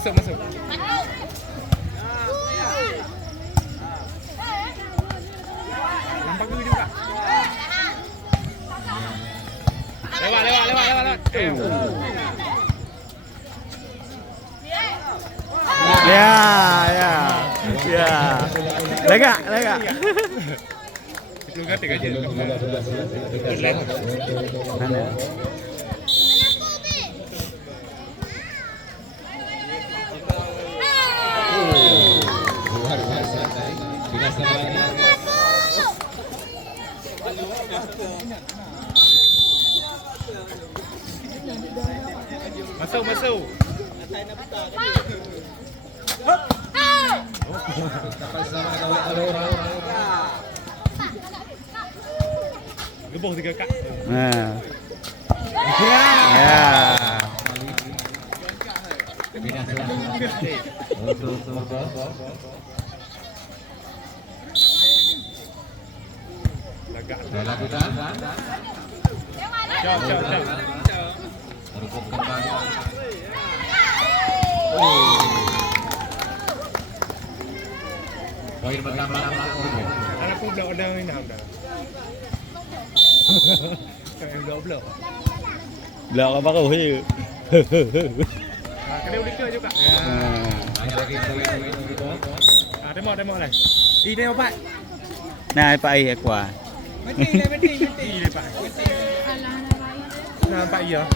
Masuk. Nampak dulu juga. Lewat. Ya. Lega. Itu kan tiga jam. Mana? Masuk. Gebong 3 kak. Nah. Ya. Jauh. Poin pertama Anak aku udah main dah. Kayak goblok. Blok apa kau je? Kena udah ke juga. Ya. Demo lah. Ini apa? Nah, Pak Ai aqua. Ini Pak. Nampak ya.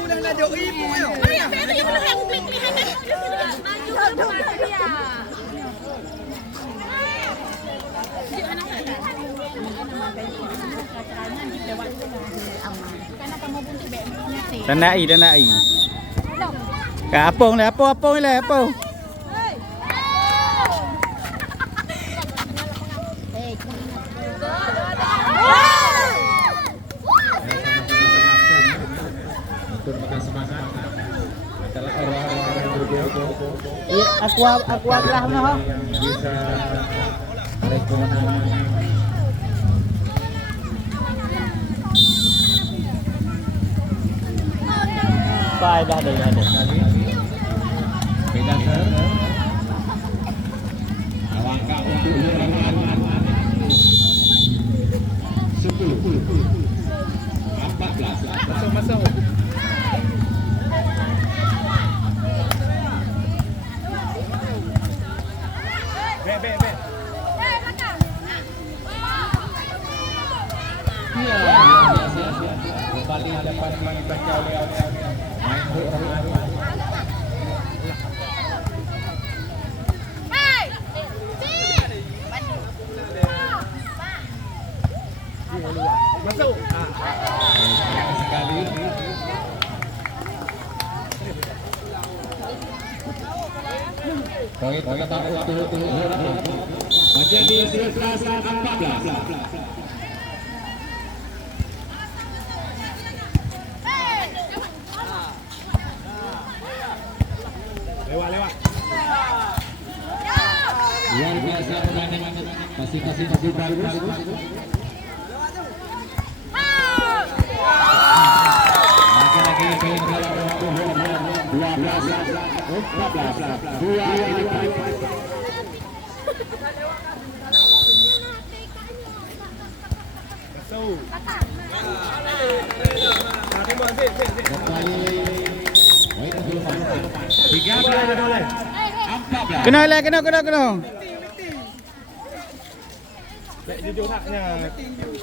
Udah ngajak ibu yo. Ayah, beri ibu yang klik ni hanya. Maju dia. Tanai. Ka apong le, apong le, apong. Iya, aku lah noh. Dah ada. beda ser. Langkah untuk larangan 10 14 Masuk. Back. kembali dapat dibaca oleh main bola. Masuk. Sekali. Poin pertama untuk menjadi 11-14. Lewat. Luar biasa permainan masing-masing bagus. Lagi poin kalau 12-14 2 ini. Masuk. Tembak. Poin belum 13 14. Kena. Lek jujur haknya.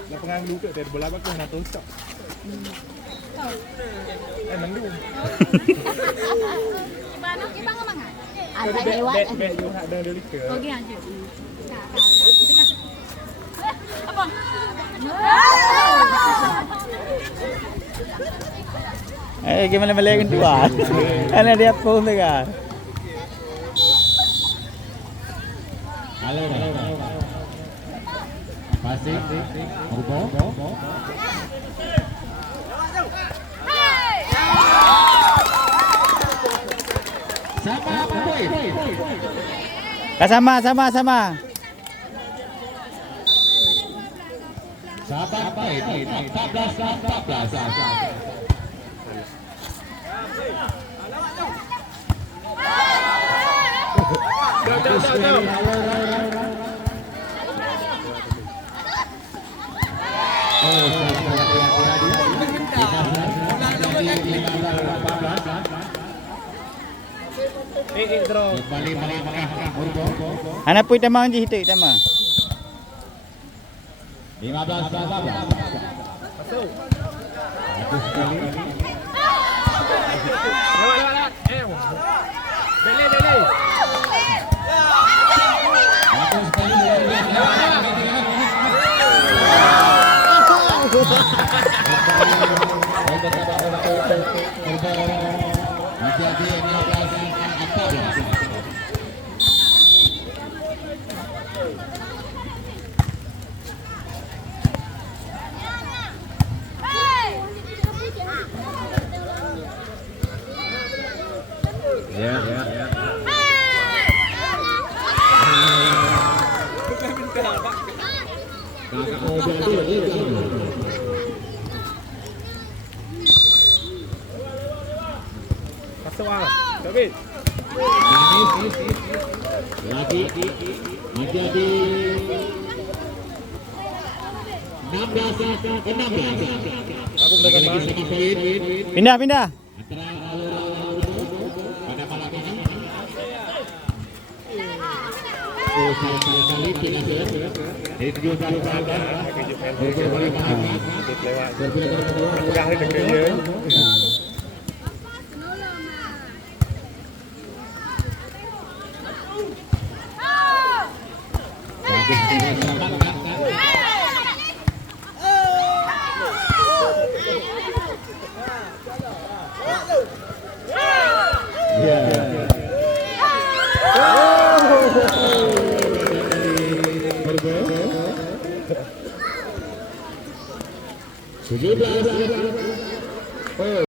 Lapangan dulu dari bola bagus nak tosok. Emang dulu. Ibang ngomong kan? Bet jujur hak dah dulu ke. Pergi aja. Apa? Gimana melihat dua? Ana dia pun dengar. Halo. Masih Rubo. Sama. Sahabat poin 14-14. Draw. Anak pun tamang je hitung tamang. 15-14. Masuk. Bagus sekali. Lewat. Bele. Bagus sekali. Menjadi 15-14. Ya. Masuk David. Lagi menjadi 16-16. Aku mendapat Pindah. Pada malam ini kali pindah itu satu sahabat pegang di negeri. Tujuh belas.